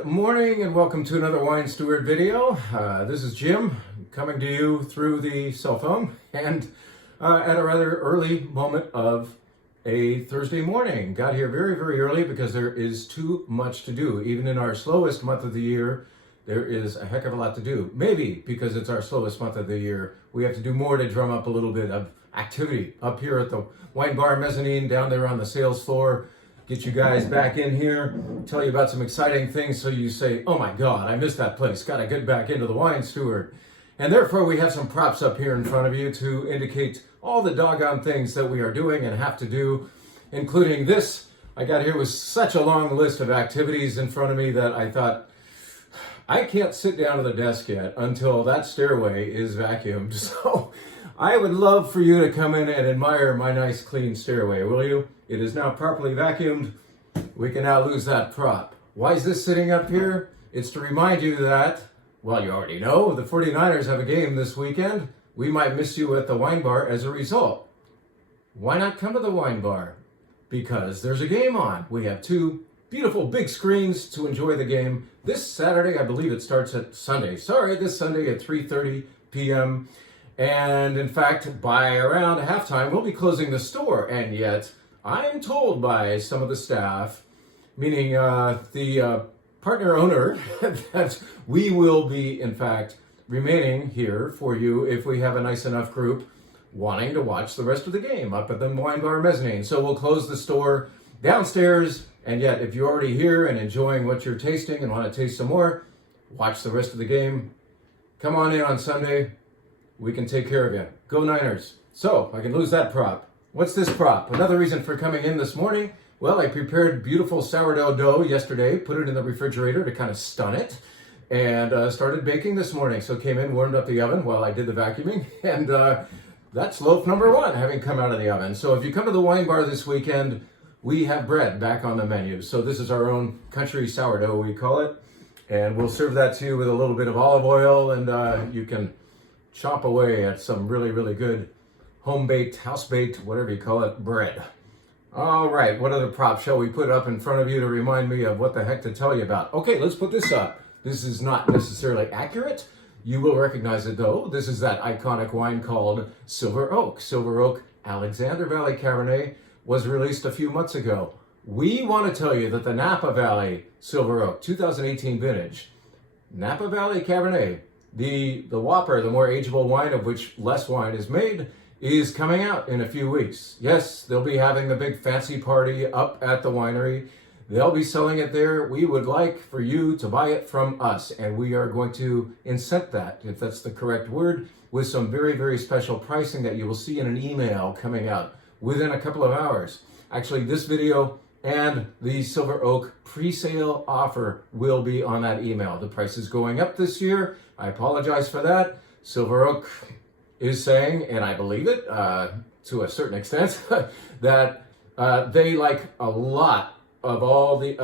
Good morning and welcome to another Wine Steward video. This is Jim coming to you through the cell phone and at a rather early moment of a Thursday morning. Got here very, very early because there is too much to do. Even in our slowest month of the year, there is a heck of a lot to do. Maybe because it's our slowest month of the year, we have to do more to drum up a little bit of activity up here at the wine bar mezzanine down there on the sales floor. Get you guys back in here, tell you about some exciting things so you say, oh my God, I missed that place. Got to get back into the Wine Steward. And therefore we have some props up here in front of you to indicate all the doggone things that we are doing and have to do, including this. I got here with such a long list of activities in front of me that I thought, I can't sit down at the desk yet until that stairway is vacuumed. So I would love for you to come in and admire my nice clean stairway, will you? It is now properly vacuumed. We can now lose that prop. Why is this sitting up here? It's to remind you that, well, you already know, the 49ers have a game this weekend. We might miss you at the wine bar as a result. Why not come to the wine bar? Because there's a game on. We have two beautiful big screens to enjoy the game. This Saturday, I believe it starts at Sunday. Sorry, this Sunday at 3:30 p.m. And in fact, by around halftime, we'll be closing the store. And yet, I am told by some of the staff, meaning the partner owner, that we will be, in fact, remaining here for you if we have a nice enough group wanting to watch the rest of the game up at the wine bar mezzanine. So we'll close the store downstairs. And yet, if you're already here and enjoying what you're tasting and want to taste some more, watch the rest of the game. Come on in on Sunday. We can take care of you. Go Niners. So, I can lose that prop. What's this prop? Another reason for coming in this morning? Well, I prepared beautiful sourdough dough yesterday, put it in the refrigerator to kind of stun it, and started baking this morning. So came in, warmed up the oven while I did the vacuuming, and that's loaf number one, having come out of the oven. So if you come to the wine bar this weekend, we have bread back on the menu. So this is our own country sourdough, we call it, and we'll serve that to you with a little bit of olive oil, and you can chomp away at some really, really good home-baked, house-baked, whatever you call it, bread. All right, what other prop shall we put up in front of you to remind me of what the heck to tell you about? Okay, let's put this up. This is not necessarily accurate. You will recognize it though. This is that iconic wine called Silver Oak. Silver Oak Alexander Valley Cabernet was released a few months ago. We want to tell you that the Napa Valley Silver Oak 2018 vintage, Napa Valley Cabernet, the Whopper, the more ageable wine of which less wine is made, is coming out in a few weeks. Yes, they'll be having the big fancy party up at the winery. They'll be selling it there. We would like for you to buy it from us, and we are going to incent that, if that's the correct word, with some very, very special pricing that you will see in an email coming out within a couple of hours. Actually, this video and the Silver Oak pre-sale offer will be on that email. The price is going up this year. I apologize for that. Silver Oak is saying, and I believe it to a certain extent, that they, like a lot of all the,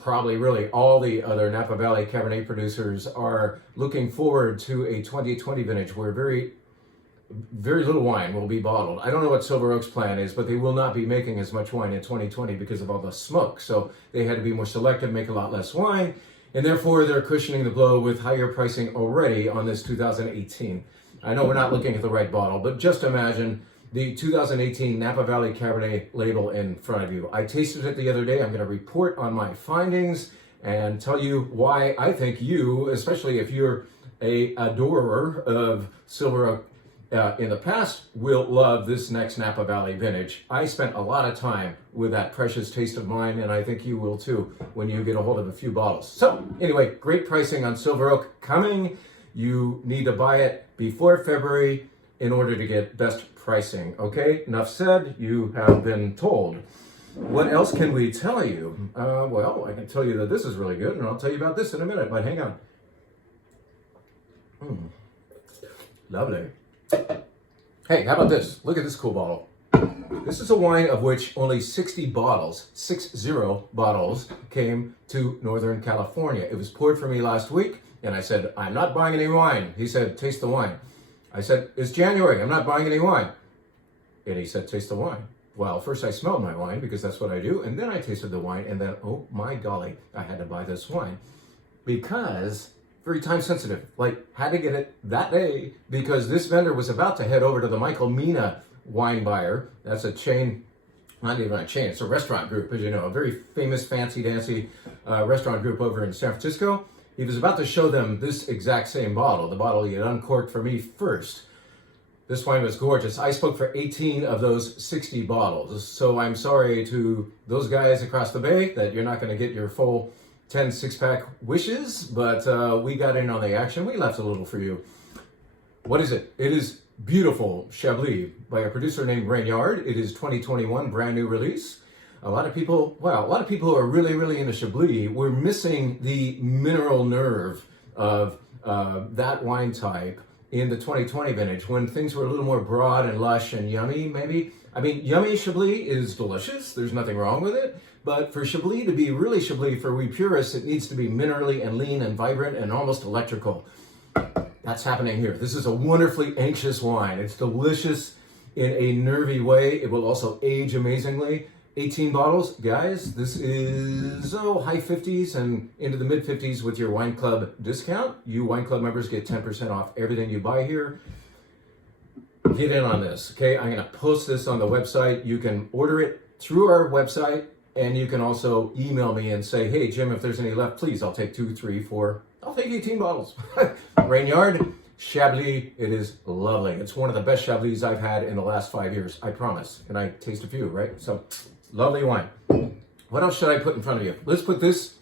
probably really all the other Napa Valley Cabernet producers, are looking forward to a 2020 vintage where very little wine will be bottled. I don't know what Silver Oak's plan is, but they will not be making as much wine in 2020 because of all the smoke. So they had to be more selective, make a lot less wine, and therefore they're cushioning the blow with higher pricing already on this 2018. I know we're not looking at the right bottle, but just imagine the 2018 Napa Valley Cabernet label in front of you. I tasted it the other day. I'm going to report on my findings and tell you why I think you, especially if you're a adorer of Silver Oak in the past, will love this next Napa Valley vintage. I spent a lot of time with that precious taste of mine, and I think you will too when you get a hold of a few bottles. So anyway, great pricing on Silver Oak coming. You need to buy it before February in order to get best pricing. Okay, enough said. You have been told. What else can we tell you? Well, I can tell you that this is really good, and I'll tell you about this in a minute, but hang on. Lovely. Hey, how about this? Look at this cool bottle. This is a wine of which only 60 bottles, 60 bottles, came to Northern California. It was poured for me last week, and I said, I'm not buying any wine. He said, taste the wine. I said, it's January, I'm not buying any wine. And he said, taste the wine. Well, first I smelled my wine because that's what I do, and then I tasted the wine, and then, oh my golly, I had to buy this wine because very time sensitive. Like, had to get it that day because this vendor was about to head over to the Michael Mina wine buyer. That's a chain, not even a chain, it's a restaurant group, as you know, a very famous, fancy-dancy restaurant group over in San Francisco. He was about to show them this exact same bottle, the bottle he had uncorked for me first. This wine was gorgeous. I spoke for 18 of those 60 bottles. So I'm sorry to those guys across the bay that you're not going to get your full 10 six-pack wishes, but we got in on the action. We left a little for you. What is it? It is beautiful Chablis by a producer named Regnard. It is 2021, brand new release. A lot of people who are really, really into Chablis, we're missing the mineral nerve of that wine type in the 2020 vintage when things were a little more broad and lush and yummy, maybe. I mean, yummy Chablis is delicious. There's nothing wrong with it. But for Chablis to be really Chablis, for we purists, it needs to be minerally and lean and vibrant and almost electrical. That's happening here. This is a wonderfully anxious wine. It's delicious in a nervy way. It will also age amazingly. 18 bottles, guys, this is high 50s and into the mid 50s with your wine club discount. You wine club members get 10% off everything you buy here. Get in on this, okay? I'm gonna post this on the website. You can order it through our website, and you can also email me and say, hey, Jim, if there's any left, please, I'll take 2, 3, 4, I'll take 18 bottles. Regnard, Chablis, it is lovely. It's one of the best Chablis I've had in the last 5 years, I promise. And I taste a few, right? So, lovely wine. What else should I put in front of you? Let's put this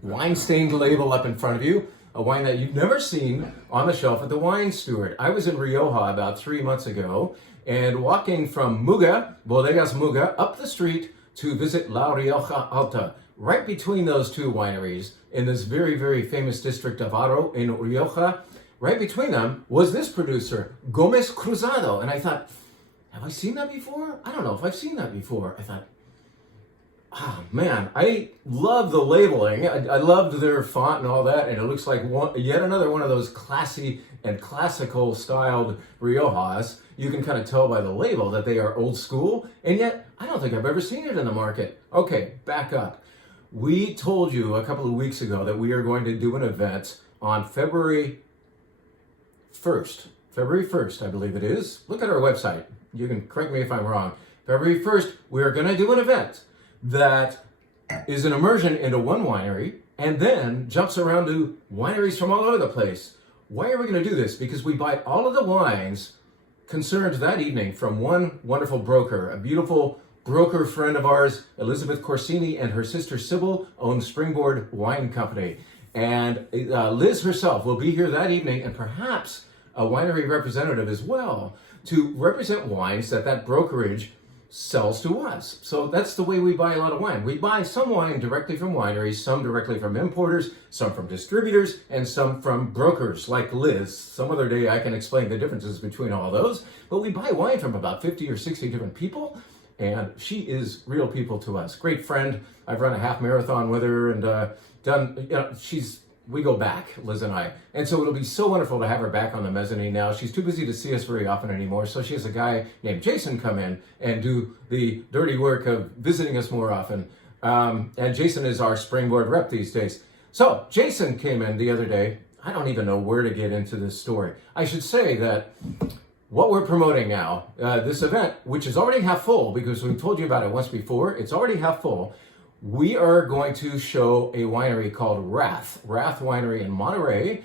wine-stained label up in front of you, a wine that you've never seen on the shelf at the Wine Steward. I was in Rioja about 3 months ago, and walking from Muga, Bodegas Muga, up the street to visit La Rioja Alta, right between those two wineries in this very, very famous district of Haro in Rioja, right between them was this producer, Gomez Cruzado. And I thought, have I seen that before? I don't know if I've seen that before. I thought, oh man, I love the labeling. I loved their font and all that, and it looks like yet another one of those classy and classical styled Riojas. You can kind of tell by the label that they are old school, and yet I don't think I've ever seen it in the market. Okay, back up. We told you a couple of weeks ago that we are going to do an event on February 1st. February 1st, I believe it is. Look at our website. You can correct me if I'm wrong. February 1st, we are going to do an event that is an immersion into one winery and then jumps around to wineries from all over the place. Why are we going to do this? Because we buy all of the wines concerned that evening from one wonderful broker, a beautiful broker friend of ours, Elizabeth Corsini, and her sister Sybil own Springboard Wine Company. And Liz herself will be here that evening, and perhaps a winery representative as well, to represent wines that brokerage sells to us. So that's the way we buy a lot of wine. We buy some wine directly from wineries, some directly from importers, some from distributors, and some from brokers like Liz. Some other day I can explain the differences between all those, but we buy wine from about 50 or 60 different people, and she is real people to us. Great friend. I've run a half marathon with her and we go back, Liz and I. And so it'll be so wonderful to have her back on the mezzanine now. She's too busy to see us very often anymore, so she has a guy named Jason come in and do the dirty work of visiting us more often. And Jason is our Springboard rep these days. So Jason came in the other day. I don't even know where to get into this story. I should say that what we're promoting now, this event, which is already half full because we told you about it once before, it's already half full. We are going to show a winery called Rath Winery in Monterey,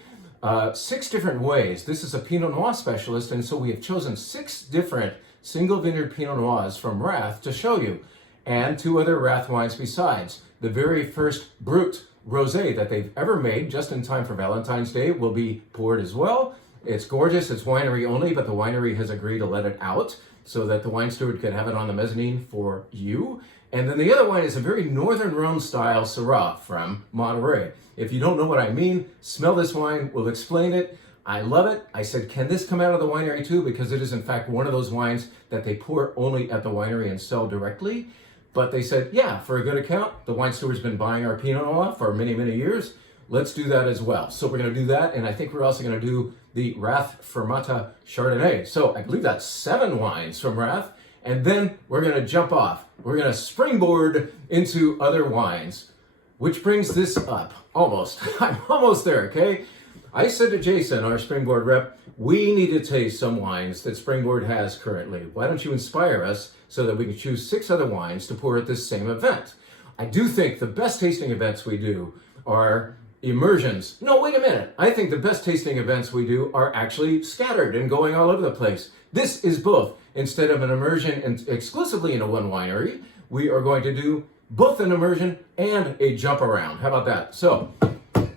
6 different ways. This is a Pinot Noir specialist, and so we have chosen 6 different single vineyard Pinot Noirs from Rath to show you, and 2 other Rath wines besides. The very first Brut Rosé that they've ever made, just in time for Valentine's Day, will be poured as well. It's gorgeous, it's winery only, but the winery has agreed to let it out so that the wine steward can have it on the mezzanine for you. And then the other wine is a very Northern Rhone style Syrah from Monterey. If you don't know what I mean, smell this wine, we'll explain it. I love it. I said, can this come out of the winery too? Because it is in fact one of those wines that they pour only at the winery and sell directly. But they said, yeah, for a good account, the wine steward's been buying our Pinot Noir for many, many years. Let's do that as well. So we're going to do that, and I think we're also going to do the Rath Fermata Chardonnay. So I believe that's 7 wines from Rath, And then we're going to jump off. We're going to springboard into other wines, which brings this up. Almost. I'm almost there, okay? I said to Jason, our Springboard rep, we need to taste some wines that Springboard has currently. Why don't you inspire us so that we can choose 6 other wines to pour at this same event? I do think the best tasting events we do are immersions. No, wait a minute. I think the best tasting events we do are actually scattered and going all over the place. This is both. Instead of an immersion exclusively into one winery, we are going to do both an immersion and a jump around. How about that? So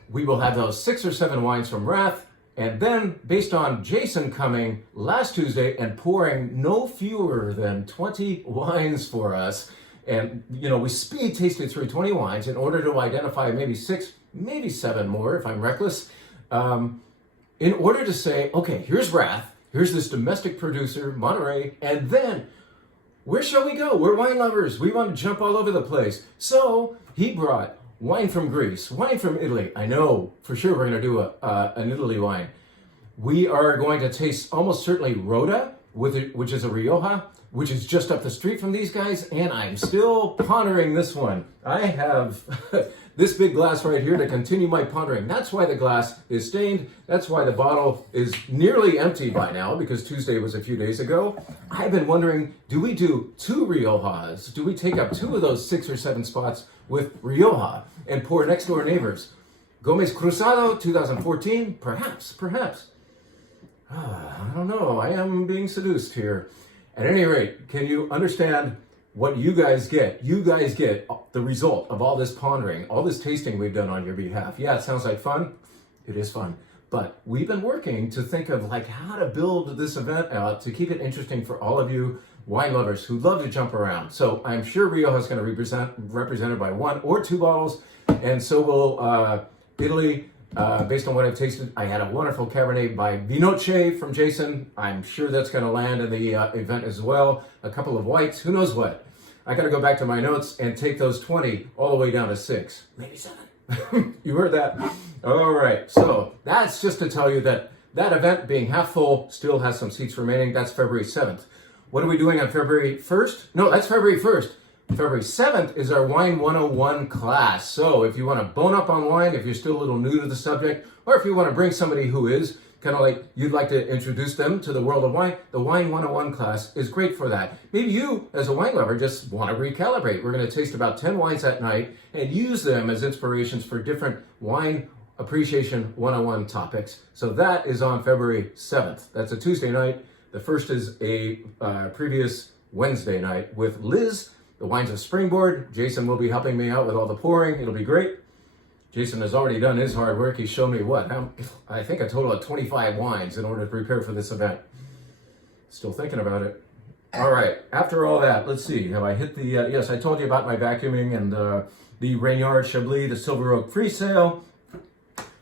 we will have those 6 or 7 wines from Wrath, and then based on Jason coming last Tuesday and pouring no fewer than 20 wines for us, and we speed tasted through 20 wines in order to identify maybe 6, maybe 7 more if I'm reckless, in order to say, okay, here's Wrath, here's this domestic producer, Monterey, and then where shall we go? We're wine lovers. We want to jump all over the place. So he brought wine from Greece, wine from Italy. I know for sure we're going to do an Italy wine. We are going to taste almost certainly Rota, which is a Rioja, which is just up the street from these guys. And I'm still pondering this one. I have this big glass right here to continue my pondering. That's why the glass is stained. That's why the bottle is nearly empty by now, because Tuesday was a few days ago. I've been wondering, do we do 2 Riojas? Do we take up 2 of those 6 or 7 spots with Rioja and pour next door neighbors? Gomez Cruzado, 2014? Perhaps. I don't know. I am being seduced here. At any rate, can you understand what you guys get? You guys get the result of all this pondering, all this tasting we've done on your behalf. Yeah, it sounds like fun. It is fun. But we've been working to think of how to build this event out to keep it interesting for all of you wine lovers who love to jump around. So I'm sure Rioja is going to be represented by 1 or 2 bottles, and so will Italy. Based on what I've tasted, I had a wonderful Cabernet by Vinoche from Jason. I'm sure that's going to land in the event as well. A couple of whites, who knows what. I got to go back to my notes and take those 20 all the way down to 6, maybe 7. You heard that? All right, so that's just to tell you that that event being half full still has some seats remaining. That's February 7th. What are we doing on February 1st? No, that's February 1st. February 7th is our Wine 101 class. So if you want to bone up on wine, if you're still a little new to the subject, or if you want to bring somebody who is kind of like you'd like to introduce them to the world of wine, the Wine 101 class is great for that. Maybe you, as a wine lover, just want to recalibrate. We're going to taste about 10 wines that night and use them as inspirations for different wine appreciation 101 topics. So that is on February 7th. That's a Tuesday night. The first is a previous Wednesday night with Liz, the Wines of Springboard. Jason will be helping me out with all the pouring. It'll be great. Jason has already done his hard work. He's shown me I think a total of 25 wines in order to prepare for this event. Still thinking about it. All right, after all that, let's see. Have I hit the, yes, I told you about my vacuuming and the Reynard Chablis, the Silver Oak PreSale.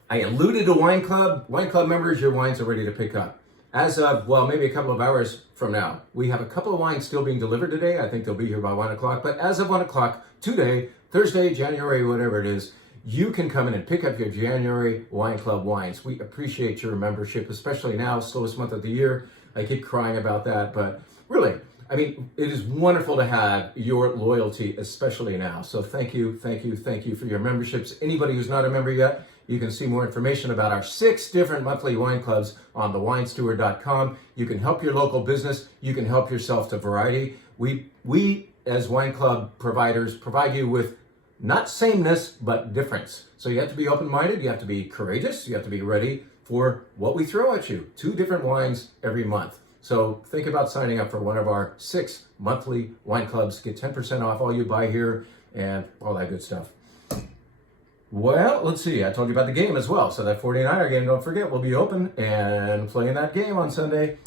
I alluded to Wine Club. Wine Club members, your wines are ready to pick up. As of, well, maybe a couple of hours from now, we have a couple of wines still being delivered today. I think they'll be here by 1 o'clock. But as of 1 o'clock today, Thursday, January, whatever it is, you can come in and pick up your January Wine Club wines. We appreciate your membership, especially now, slowest month of the year. I keep crying about that, but really, I mean, it is wonderful to have your loyalty, especially now. So thank you for your memberships. Anybody who's not a member yet, you can see more information about our 6 different monthly wine clubs on thewinesteward.com. You can help your local business. You can help yourself to variety. We as wine club providers provide you with not sameness, but difference. So you have to be open-minded. You have to be courageous. You have to be ready for what we throw at you. 2 different wines every month. So think about signing up for one of our 6 monthly wine clubs. Get 10% off all you buy here and all that good stuff. Well, let's see. I told you about the game as well. So that 49er game, don't forget, will be open and playing that game on Sunday.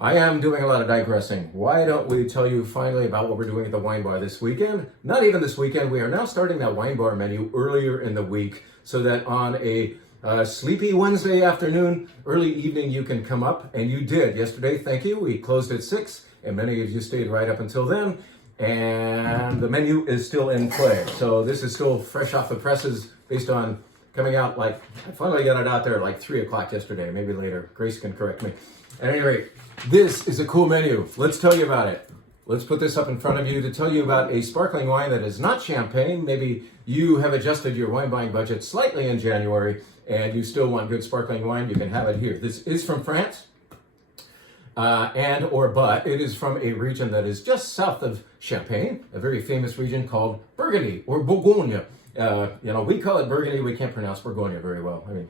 I am doing a lot of digressing. Why don't we tell you finally about what we're doing at the wine bar this weekend? Not even this weekend. We are now starting that wine bar menu earlier in the week so that on a sleepy Wednesday afternoon, early evening, you can come up. And you did yesterday. Thank you. We closed at 6 and many of you stayed right up until then. And the menu is still in play. So this is still fresh off the presses based on coming out I finally got it out there at 3 o'clock yesterday, maybe later. Grace can correct me. At any rate, this is a cool menu. Let's tell you about it. let's put this up in front of you to tell you about a sparkling wine that is not champagne. Maybe you have adjusted your wine buying budget slightly in January and you still want good sparkling wine. You can have it here. This is from France. But it is from a region that is just south of Champagne, a very famous region called Burgundy or Bourgogne. We call it Burgundy. We can't pronounce Bourgogne very well. I mean,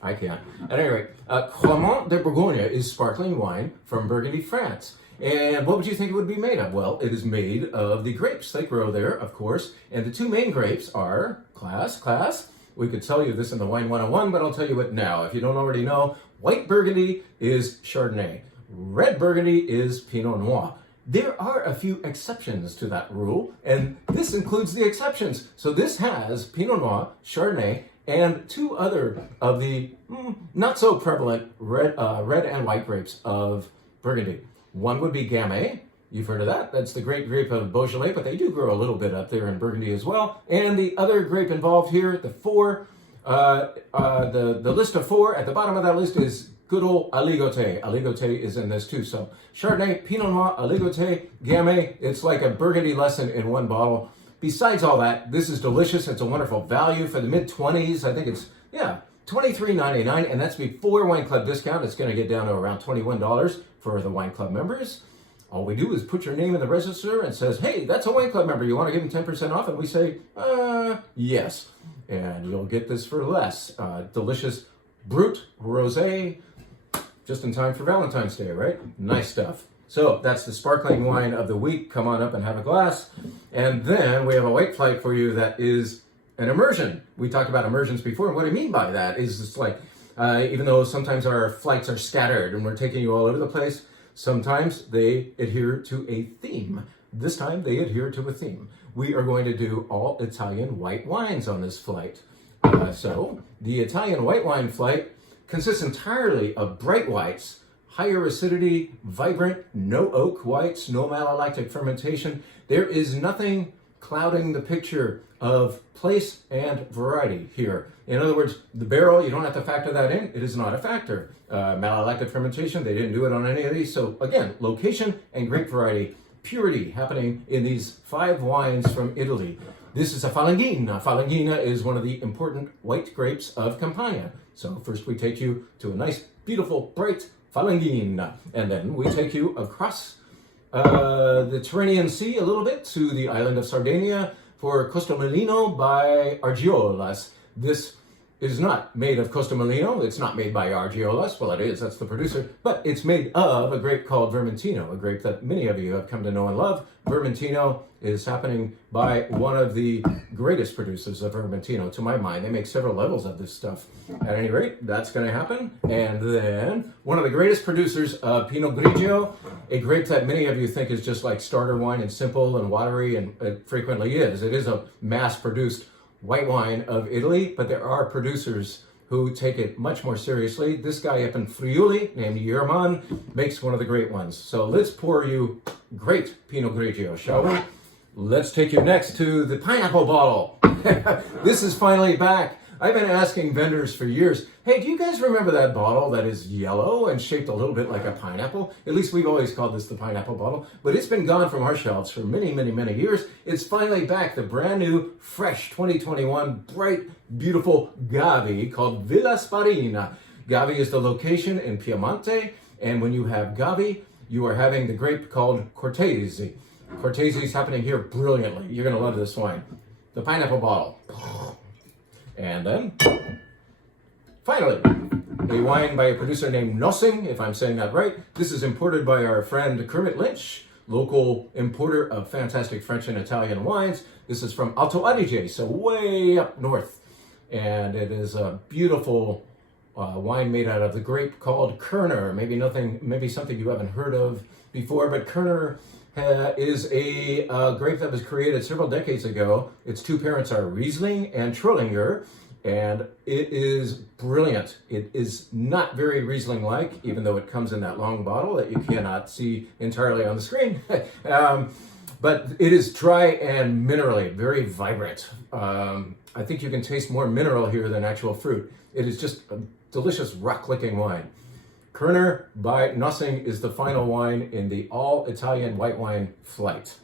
I can't. At any rate, Cremant de Bourgogne is sparkling wine from Burgundy, France. And what would you think it would be made of? Well, it is made of the grapes. They grow there, of course. And the two main grapes are, class. We could tell you this in the Wine 101, but I'll tell you it now. If you don't already know, white Burgundy is Chardonnay. Red Burgundy is Pinot Noir. There are a few exceptions to that rule, and this includes the exceptions. So this has Pinot Noir, Chardonnay, and two other of the not so prevalent red and white grapes of Burgundy. One would be Gamay. You've heard of that. That's the great grape of Beaujolais, but they do grow a little bit up there in Burgundy as well. And the other grape involved here, the list of four, at the bottom of that list is good old Aligoté. Aligoté is in this too. So Chardonnay, Pinot Noir, Aligoté, Gamay. It's like a Burgundy lesson in one bottle. Besides all that, this is delicious. It's a wonderful value for the mid-20s. I think it's, $23.99, and that's before Wine Club discount. It's going to get down to around $21 for the Wine Club members. All we do is put your name in the register and says, hey, that's a Wine Club member. You want to give them 10% off? And we say, yes. And you'll get this for less. Delicious Brut Rosé, just in time for Valentine's Day, right? Nice stuff. So that's the sparkling wine of the week. Come on up and have a glass. And then we have a white flight for you that is an immersion. We talked about immersions before, and what I mean by that is it's like, even though sometimes our flights are scattered and we're taking you all over the place, sometimes they adhere to a theme. This time they adhere to a theme. We are going to do all Italian white wines on this flight. So the Italian white wine flight consists entirely of bright whites, higher acidity, vibrant, no oak whites, no malolactic fermentation. There is nothing clouding the picture of place and variety here. In other words, the barrel, you don't have to factor that in. It is not a factor. Malolactic fermentation, they didn't do it on any of these. So again, location and grape variety, purity happening in these 5 wines from Italy. This is a Falanghina. Falanghina is one of the important white grapes of Campania. So first we take you to a nice, beautiful, bright Falanghina. And then we take you across the Tyrrhenian Sea a little bit to the island of Sardinia for Costomolino by Argiolas. This is not made of Costomolino. It's not made by Argiolas. Well, it is. That's the producer. But it's made of a grape called Vermentino, a grape that many of you have come to know and love. Vermentino is happening by one of the greatest producers of Vermentino, to my mind. They make several levels of this stuff. At any rate, that's going to happen. And then one of the greatest producers of Pinot Grigio, a grape that many of you think is just like starter wine and simple and watery, and it frequently is. It is a mass-produced white wine of Italy, but there are producers who take it much more seriously. This guy up in Friuli named Yerman makes one of the great ones. So let's pour you great Pinot Grigio, shall we? Let's take you next to the pineapple bottle. This is finally back. I've been asking vendors for years, hey, do you guys remember that bottle that is yellow and shaped a little bit like a pineapple? At least we've always called this the pineapple bottle, but it's been gone from our shelves for many, many, many years. It's finally back, the brand new, fresh 2021, bright, beautiful Gavi called Villa Sparina. Gavi is the location in Piemonte, and when you have Gavi, you are having the grape called Cortese. Cortese is happening here brilliantly. You're going to love this wine. The pineapple bottle. And then, finally, a wine by a producer named Nossing, if I'm saying that right. This is imported by our friend Kermit Lynch, local importer of fantastic French and Italian wines. This is from Alto Adige, so way up north. And it is a beautiful wine made out of the grape called Kerner. Maybe something you haven't heard of before, but Kerner is a grape that was created several decades ago. Its two parents are Riesling and Trollinger, and it is brilliant. It is not very Riesling-like, even though it comes in that long bottle that you cannot see entirely on the screen. But it is dry and minerally, very vibrant. I think you can taste more mineral here than actual fruit. It is just a delicious rock-licking wine. Kerner by Nossing is the final wine in the all-Italian white wine flight.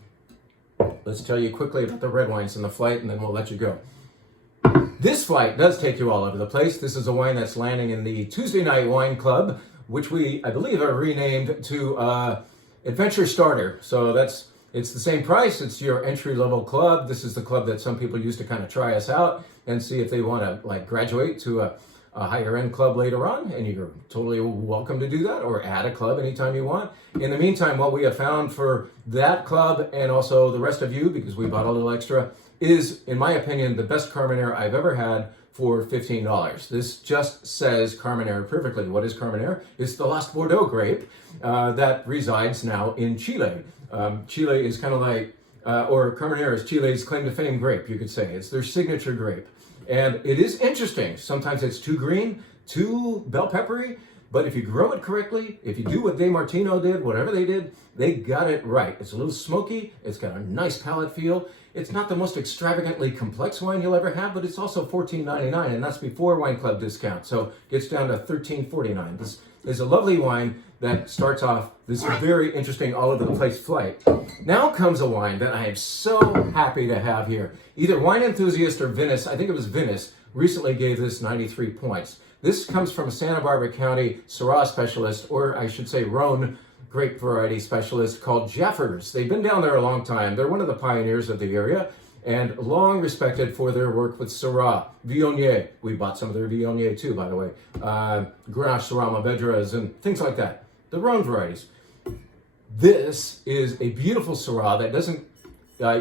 Let's tell you quickly about the red wines in the flight, and then we'll let you go. This flight does take you all over the place. This is a wine that's landing in the Tuesday Night Wine Club, which we, I believe, are renamed to Adventure Starter. So it's the same price. It's your entry-level club. This is the club that some people use to kind of try us out and see if they want to like graduate to a higher-end club later on, and you're totally welcome to do that or add a club anytime you want. In the meantime, what we have found for that club and also the rest of you, because we bought a little extra, is, in my opinion, the best Carmenere I've ever had for $15. This just says Carmenere perfectly. What is Carmenere? It's the Lost Bordeaux grape that resides now in Chile. Chile is kind of like, or Carmenere is Chile's claim to fame grape, you could say. It's their signature grape. And it is interesting. Sometimes it's too green, too bell peppery, but if you grow it correctly, if you do what De Martino did, whatever they did, they got it right. It's a little smoky. It's got a nice palate feel. It's not the most extravagantly complex wine you'll ever have, but it's also $14.99, and that's before Wine Club discount. So it gets down to $13.49. This is a lovely wine that starts off this very interesting all-over-the-place flight. Now comes a wine that I am so happy to have here. Either Wine Enthusiast or Venice, I think it was Venice, recently gave this 93 points. This comes from a Santa Barbara County Syrah specialist, or I should say Rhone grape variety specialist called Jeffers. They've been down there a long time. They're one of the pioneers of the area and long respected for their work with Syrah, Viognier. We bought some of their Viognier too, by the way. Grenache, Syrah, Mourvedres, and things like that. The Rhone varieties. This is a beautiful Syrah that doesn't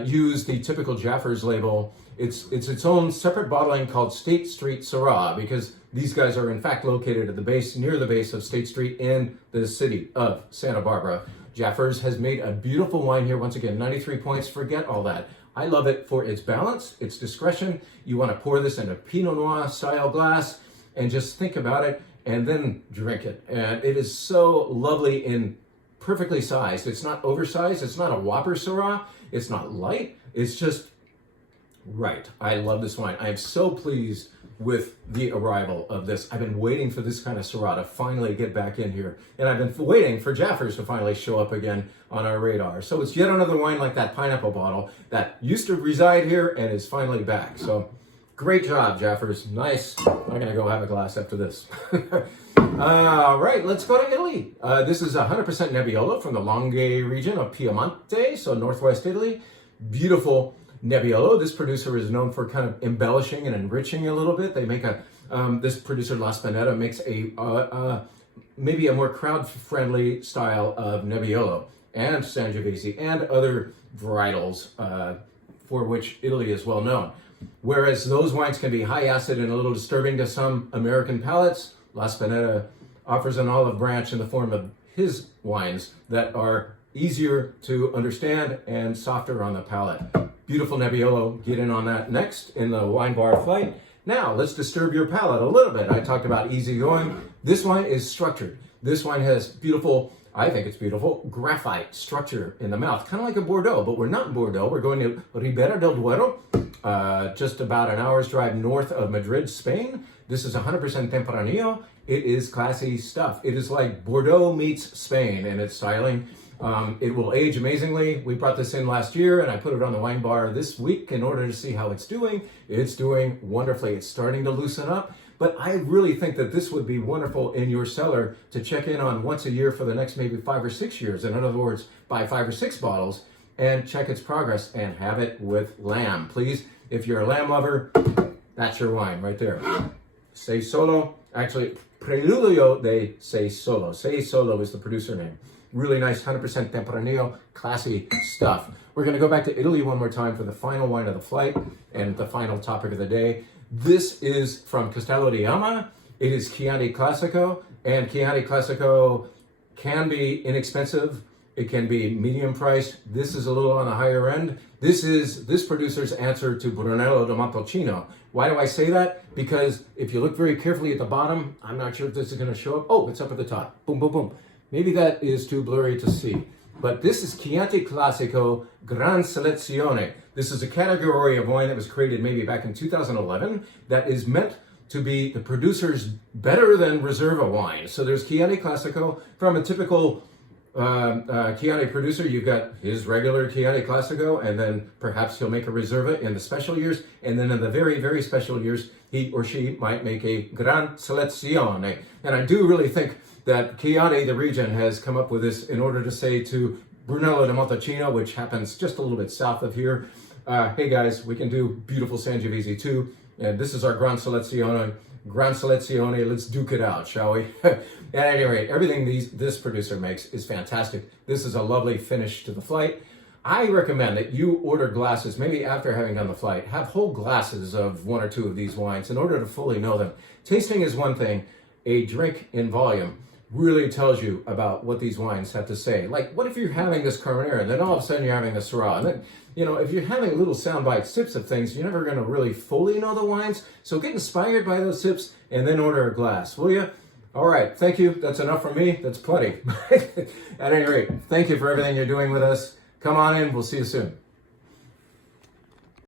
use the typical Jeffers label. It's its own separate bottling called State Street Syrah, because these guys are in fact located at the base, near the base of State Street in the city of Santa Barbara. Jeffers has made a beautiful wine here. Once again, 93 points. Forget all that. I love it for its balance, its discretion. You want to pour this in a Pinot Noir style glass and just think about it and then drink it. And it is so lovely and perfectly sized. It's not oversized. It's not a whopper Syrah. It's not light. It's just right. I love this wine. I am so pleased with the arrival of this. I've been waiting for this kind of Syrah to finally get back in here. And I've been waiting for Jeffers to finally show up again on our radar. So it's yet another wine like that pineapple bottle that used to reside here and is finally back. So great job, Jeffers. Nice. I'm gonna go have a glass after this. All right, let's go to Italy. This is 100% Nebbiolo from the Langhe region of Piemonte, so northwest Italy. Beautiful Nebbiolo. This producer is known for kind of embellishing and enriching a little bit. They make this producer, La Spinetta, makes maybe a more crowd-friendly style of Nebbiolo and Sangiovese and other varietals for which Italy is well known. Whereas those wines can be high acid and a little disturbing to some American palates, La Spinetta offers an olive branch in the form of his wines that are easier to understand and softer on the palate. Beautiful Nebbiolo. Get in on that next in the wine bar flight. Now, let's disturb your palate a little bit. I talked about easygoing. This wine is structured. This wine has beautiful, I think it's beautiful, graphite structure in the mouth, kind of like a Bordeaux, but we're not in Bordeaux. We're going to Ribera del Duero, just about an hour's drive north of Madrid, Spain. This is 100% Tempranillo. It is classy stuff. It is like Bordeaux meets Spain in its styling. It will age amazingly. We brought this in last year and I put it on the wine bar this week in order to see how it's doing. It's doing wonderfully. It's starting to loosen up, but I really think that this would be wonderful in your cellar to check in on once a year for the next maybe 5 or 6 years. In other words, buy 5 or 6 bottles and check its progress and have it with lamb. Please, if you're a lamb lover, that's your wine right there. Sei Solo, actually, Preludio de Sei Solo. Sei Solo is the producer name. Really nice, 100% Tempranillo, classy stuff. We're going to go back to Italy one more time for the final wine of the flight and the final topic of the day. This is from Castello di Ama. It is Chianti Classico, and Chianti Classico can be inexpensive. It can be medium priced. This is a little on the higher end. This is this producer's answer to Brunello di Montalcino. Why do I say that? Because if you look very carefully at the bottom, I'm not sure if this is going to show up. Oh, it's up at the top. Boom, boom, boom. Maybe that is too blurry to see. But this is Chianti Classico Gran Selezione. This is a category of wine that was created maybe back in 2011 that is meant to be the producer's better than Reserva wine. So there's Chianti Classico. From a typical Chianti producer, you've got his regular Chianti Classico, and then perhaps he'll make a Reserva in the special years, and then in the very, very special years, he or she might make a Gran Selezione. And I do really think that Chianti, the region, has come up with this in order to say to Brunello di Montalcino, which happens just a little bit south of here, hey guys, we can do beautiful Sangiovese too, and this is our Gran Selezione, let's duke it out, shall we? At any rate, everything this producer makes is fantastic. This is a lovely finish to the flight. I recommend that you order glasses, maybe after having done the flight, have whole glasses of one or two of these wines in order to fully know them. Tasting is one thing, a drink in volume really tells you about what these wines have to say. Like, what if you're having this Carbonara, and then all of a sudden you're having this Syrah, and then, you know, if you're having little soundbite sips of things, you're never going to really fully know the wines. So get inspired by those sips, and then order a glass, will you? All right, thank you. That's enough for me. That's plenty. At any rate, thank you for everything you're doing with us. Come on in. We'll see you soon.